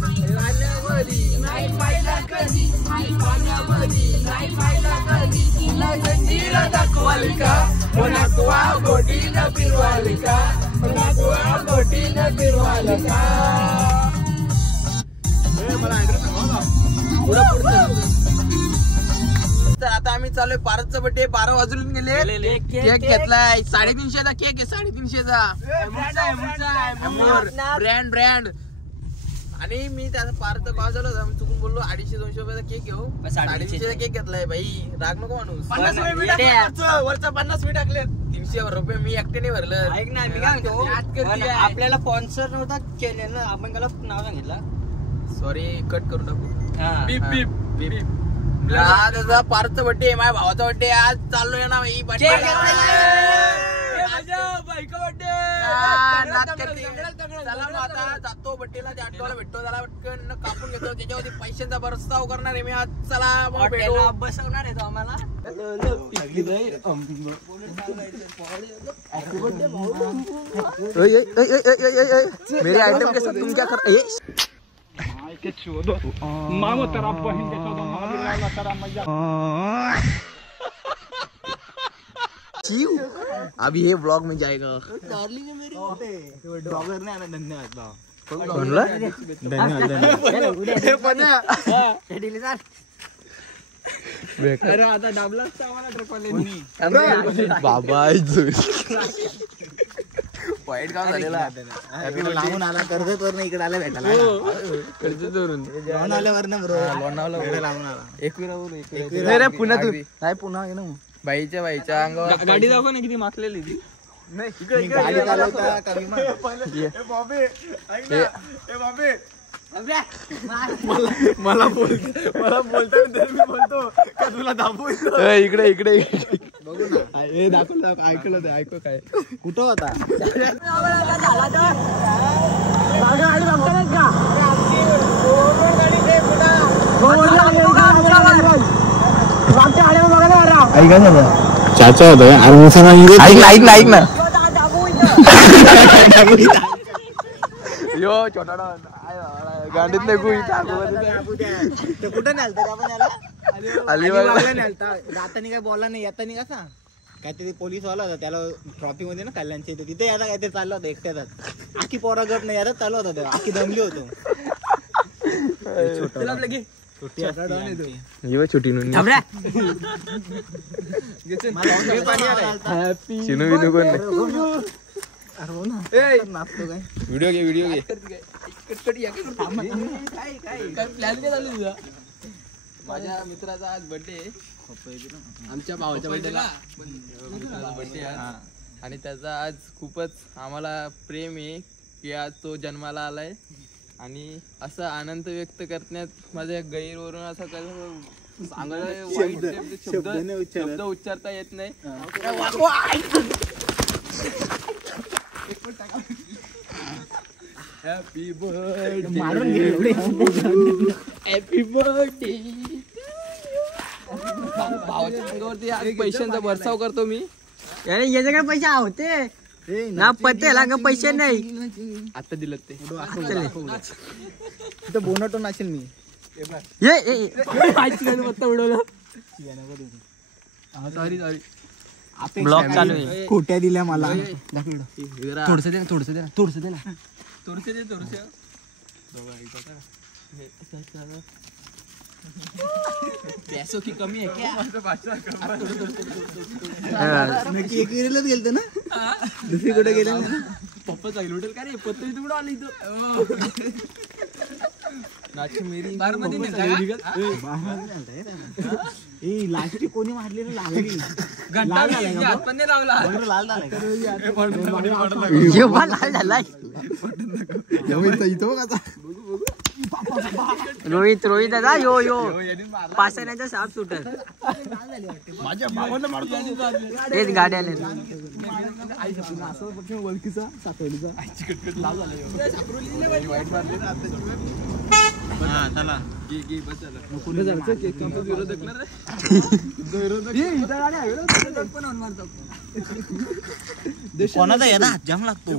पाण्यामध्ये नाही पाहिला कधी नाही पाण्यामध्ये नाही पाहिला कधी तुला जंजीला दाखवाल का कोणा कुवा बोटीनं फिरवाल का कोणा कुवा बोटीनं फिरवाल का तर आता आम्ही चालूय पारसचा बड्डे 12 वाजून गेले केक घेतलाय 350चा केक आहे 350चा ब्रँड आणि मी त्याचा पारचा भाव झालो चुकून बोललो 250-200 रुपयाचा केक घेऊ 350चा केक घेतलाय भाई राग नको माणूस 50 वरचा 50 मी टाकले 300 रुपये मी एकटे नाही भरलं ऐक ना मी काय म्हणतो आपल्याला स्पॉन्सर नव्हता चॅनल ना आपण त्याला नाव सांगितलं सॉरी कट करून टाकू बीप बीप त्याचा पारचा बड्डे आहे माझ्या भावाचा बड्डे आज चाललोय ना भाई आता जातो बड्डेला त्या आठवड्याला भेटतो त्याला पटकन कापून घेतो त्याच्यावरती पैशांचा प्रस्ताव करणार आहे मी आज चला मग भेटू बसवणार आहे तो आम्हाला मेरे आइटम के साथ तुम क्या कर मामो तेरा बहन के साथ अभी हे ब्लॉग में जाएगा. अरे आता डाबलाच आम्हाला ट्रकवाल्यांनी. बाबा वाईट काम झालेला. लावून आला कर्जतवर इकडे आला भेटायला लोणावल्यावर ना बरोबर लावून आला पुण्यातून नाही पुन्हा ना बाईच्या अंगावर गाडी दाखव ना किती माखलेली ती. गाडी चालवता का विमान? मला बोलतो मी बोलतो का तुला दाबू इकडे बघू ना हे दाखवलं ऐकलं ते ऐकू काय कुठं होता चाचा होता ऐक ना यो छोटा गाडीत नाही कुठं नेलता आपण याला जातानी काय बोलला नाही येतानी कसा काहीतरी पोलीस वाला होता त्याला ट्रॉफिक मध्ये ना कल्याणच्या इथे तिथे याला काहीतरी चाललं होतं एकट्याच आखी पोरा गट नाही यातच चालू होता तेव्हा आखी दमली होतो छोटी व्हिडिओ घे माझ्या मित्राचा आज बर्थडे आमच्या भावाच्या बर्थडेला बर्थडे आणि त्याचा आज खूपच आम्हाला प्रेम आहे की आज तो जन्माला आलाय आणि असा आनंद व्यक्त करण्यात माझ्या गैरवरून असं शब्द उच्चारता येत नाही. हॅपी बर्थडे भावाच्या अंगावरती आज पैशांचा बरसाव करतो मी. याच्याकडे पैसे होते ना पत्ते का पैसे नाही आता दिलं ते बोनटो नाचेल मी सॉरी ब्लॉग चालू आहे. खोट्या दिल्या मला थोडस दे ना पैसों की कमी है क्या? नक्की एक विरेलच गेलतो ना दुसरी कुठे गेले पप्पा चांगली होटेल का रे पत्ता इथं कुठं आली इथं नाच मेरी बारमध्ये लास्ट कोणी मारली ना लागली लाल झालाय रोहित दादा यो पासण्याचा साप सुटत हेच गाड्या ओळखीचा साखळीचा कोणाचा आहे ना जाम लागतो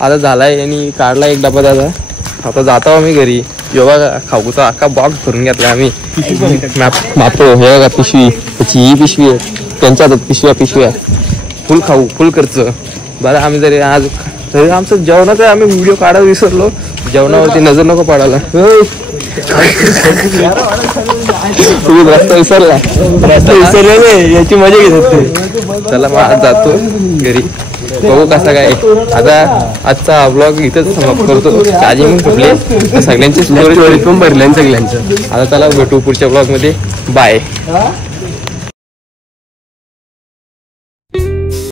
आता झालाय आणि काढला एक डबा दादा. आता जातो आम्ही घरी. योगा खाऊचा अख्खा बॉक्स भरून घेतला आम्ही. मापतो हे बघा पिशवी त्याची ही पिशवी आहे त्यांच्या हातात पिशव्या फुल खाऊ फुल खर्च. बरं आम्ही जरी आज तरी आमचं जेवणाचा आम्ही व्हिडिओ काढायला विसरलो. जेवणावरती नजर नको पाडायला. रस्ता विसरले याची मजा घेत होते. चला मग आज जातो घरी बघू कसा काय. आता आजचा ब्लॉग इथंच समाप्त करतो. चार्जिंग फुटले सगळ्यांची स्टोरी पण भरल्या सगळ्यांचं. आता चला भेटू पुढच्या ब्लॉग मध्ये. बाय.